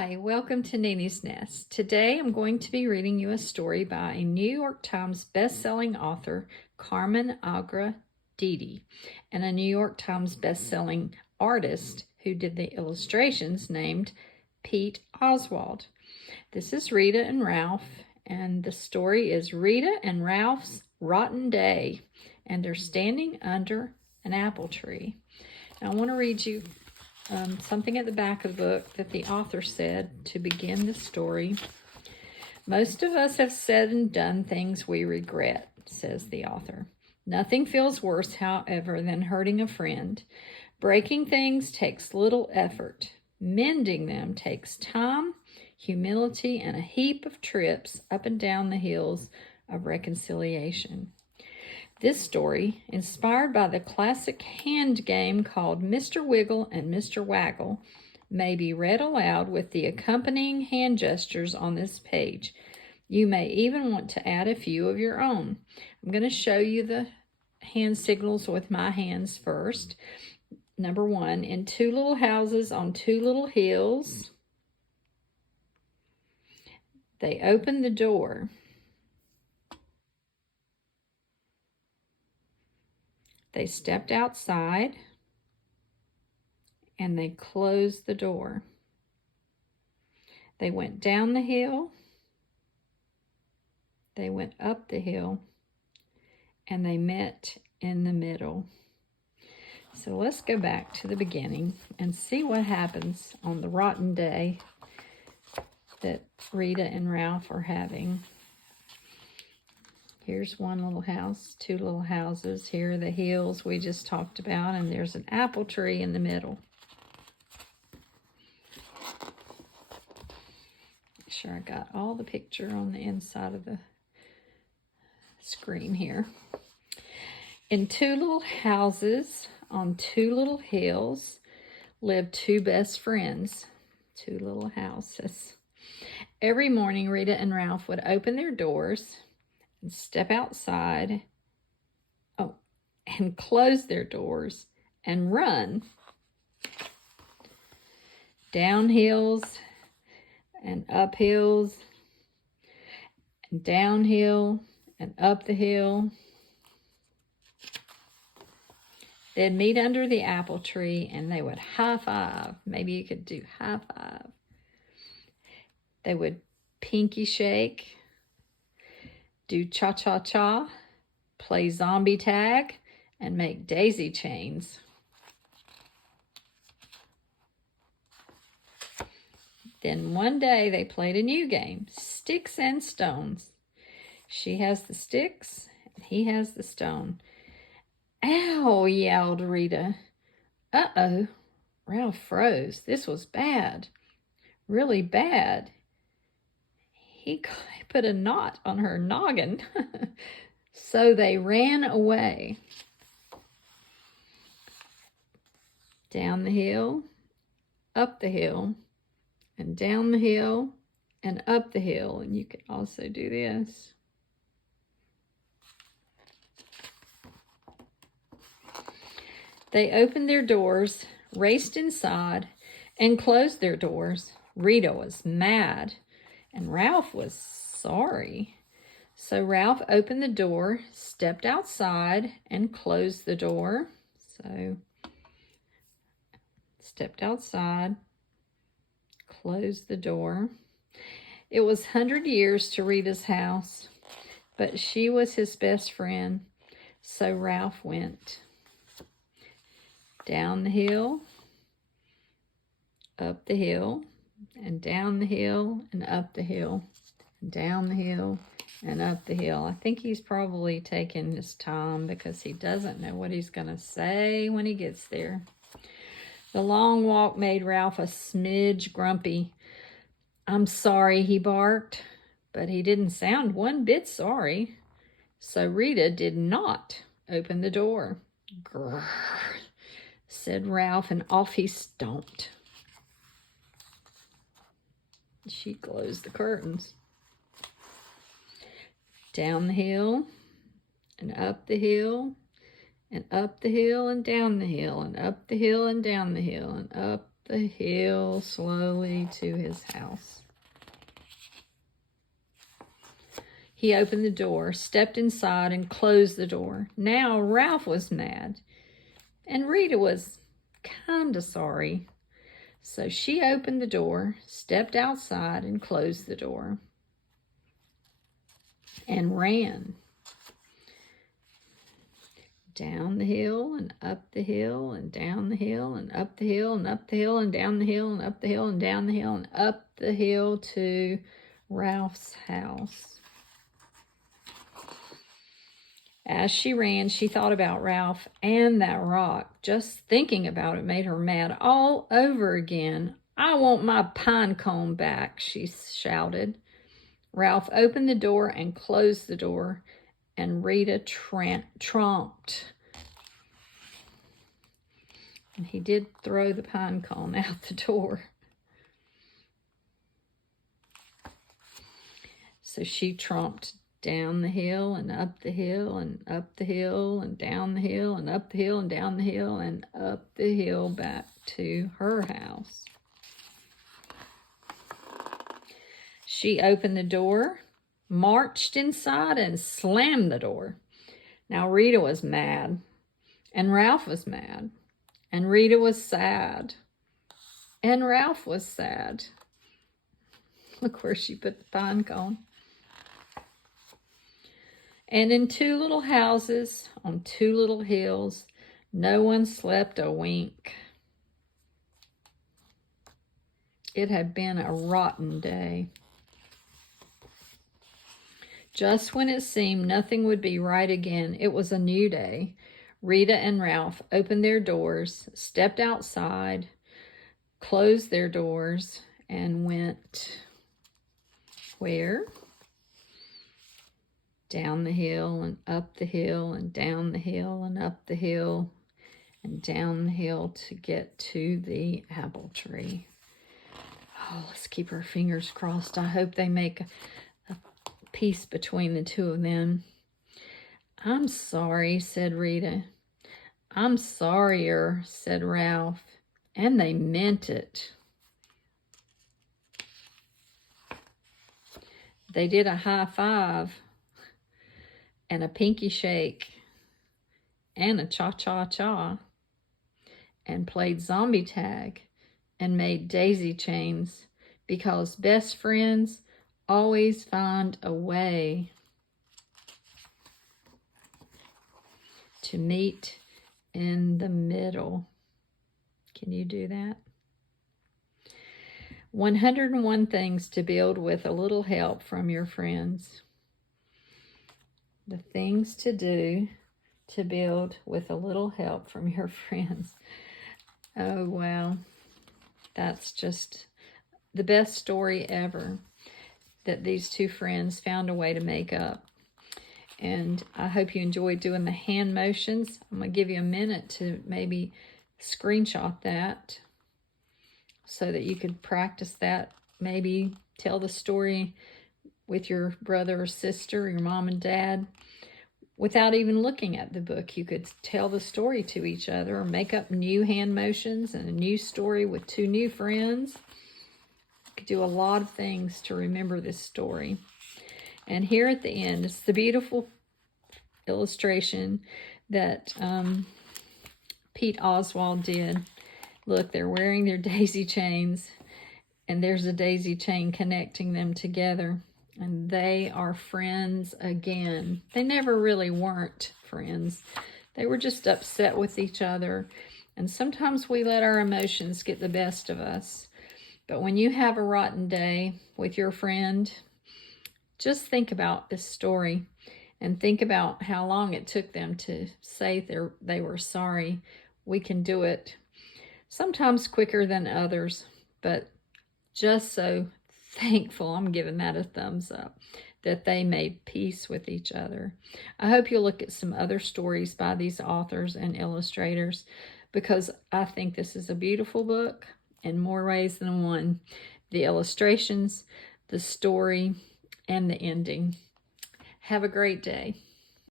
Hi, welcome to Nini's Nest. Today I'm going to be reading you a story by a New York Times best-selling author, Carmen Agra Didi, and a New York Times best-selling artist who did the illustrations named Pete Oswald. This is Rita and Ralph, and the story is Rita and Ralph's Rotten Day, and they're standing under an apple tree. Now I want to read you something at the back of the book that the author said to begin the story. Most of us have said and done things we regret, says the author. Nothing feels worse, however, than hurting a friend. Breaking things takes little effort. Mending them takes time, humility, and a heap of trips up and down the hills of reconciliation. This story, inspired by the classic hand game called Mr. Wiggle and Mr. Waggle, may be read aloud with the accompanying hand gestures on this page. You may even want to add a few of your own. I'm going to show you the hand signals with my hands first. Number 1, in two little houses on two little hills, they opened the door. They stepped outside and they closed the door. They went down the hill, they went up the hill, and they met in the middle. So let's go back to the beginning and see what happens on the rotten day that Rita and Ralph are having. Here's one little house, two little houses. Here are the hills we just talked about, and there's an apple tree in the middle. Make sure I got all the picture on the inside of the screen here. In two little houses on two little hills lived two best friends, two little houses. Every morning, Rita and Ralph would open their doors and step outside, and close their doors and run down hills and up hills and downhill and up the hill. They'd meet under the apple tree and they would high five. Maybe you could do high five. They would pinky shake, do cha-cha-cha, play zombie tag, and make daisy chains. Then one day they played a new game, sticks and stones. She has the sticks and he has the stone. Ow, yelled Rita. Uh-oh, Ralph froze. This was bad, really bad. He put a knot on her noggin. So they ran away. Down the hill, up the hill, and down the hill, and up the hill. And you can also do this. They opened their doors, raced inside, and closed their doors. Rita was mad, and Ralph was sorry. So Ralph opened the door, stepped outside, and closed the door. So, stepped outside, closed the door. It was 100 years to Rita's house, but she was his best friend. So Ralph went down the hill, up the hill, and down the hill, and up the hill, and down the hill, and up the hill. I think he's probably taking his time because he doesn't know what he's going to say when he gets there. The long walk made Ralph a smidge grumpy. I'm sorry, he barked, but he didn't sound one bit sorry. So Rita did not open the door. Grrr, said Ralph, and off he stomped. She closed the curtains. Down the hill, and up the hill, and up the hill, and down the hill, and up the hill, and down the hill, and up the hill slowly to his house. He opened the door, stepped inside, and closed the door. Now Ralph was mad, and Rita was kind of sorry. So she opened the door, stepped outside, and closed the door, and ran down the hill and up the hill and down the hill and up the hill and up the hill and down the hill and up the hill and down the hill and up the hill to Ralph's house. As she ran, she thought about Ralph and that rock. Just thinking about it made her mad all over again. "I want my pine cone back," she shouted. Ralph opened the door and closed the door, and Rita tromped. And he did throw the pine cone out the door. So she tromped down the hill and up the hill and up the hill and down the hill and up the hill and down the hill and up the hill back to her house. She opened the door, marched inside, and slammed the door. Now Rita was mad, and Ralph was mad, and Rita was sad, and Ralph was sad. Look where she put the pine cone. And in two little houses on two little hills, no one slept a wink. It had been a rotten day. Just when it seemed nothing would be right again, it was a new day. Rita and Ralph opened their doors, stepped outside, closed their doors, and went where? Down the hill and up the hill and down the hill and up the hill and down the hill to get to the apple tree. Oh, let's keep our fingers crossed. I hope they make a peace between the two of them. "I'm sorry," said Rita. "I'm sorrier," said Ralph. And they meant it. They did a high five and a pinky shake and a cha-cha-cha and played zombie tag and made daisy chains, because best friends always find a way to meet in the middle. Can you do that? 101 things to build with a little help from your friends. The things to do to build with a little help from your friends. Oh, wow. That's just the best story ever, that these two friends found a way to make up. And I hope you enjoyed doing the hand motions. I'm going to give you a minute to maybe screenshot that so that you could practice that. Maybe tell the story with your brother or sister, your mom and dad. Without even looking at the book, you could tell the story to each other or make up new hand motions and a new story with two new friends. You could do a lot of things to remember this story. And here at the end, it's the beautiful illustration that Pete Oswald did. Look, they're wearing their daisy chains, and there's a daisy chain connecting them together. And they are friends again. They never really weren't friends. They were just upset with each other. And sometimes we let our emotions get the best of us. But when you have a rotten day with your friend, just think about this story and think about how long it took them to say they were sorry. We can do it sometimes quicker than others, but just so thankful, I'm giving that a thumbs up, that they made peace with each other. I hope you'll look at some other stories by these authors and illustrators, because I think this is a beautiful book in more ways than one. The illustrations, the story, and the ending. Have a great day.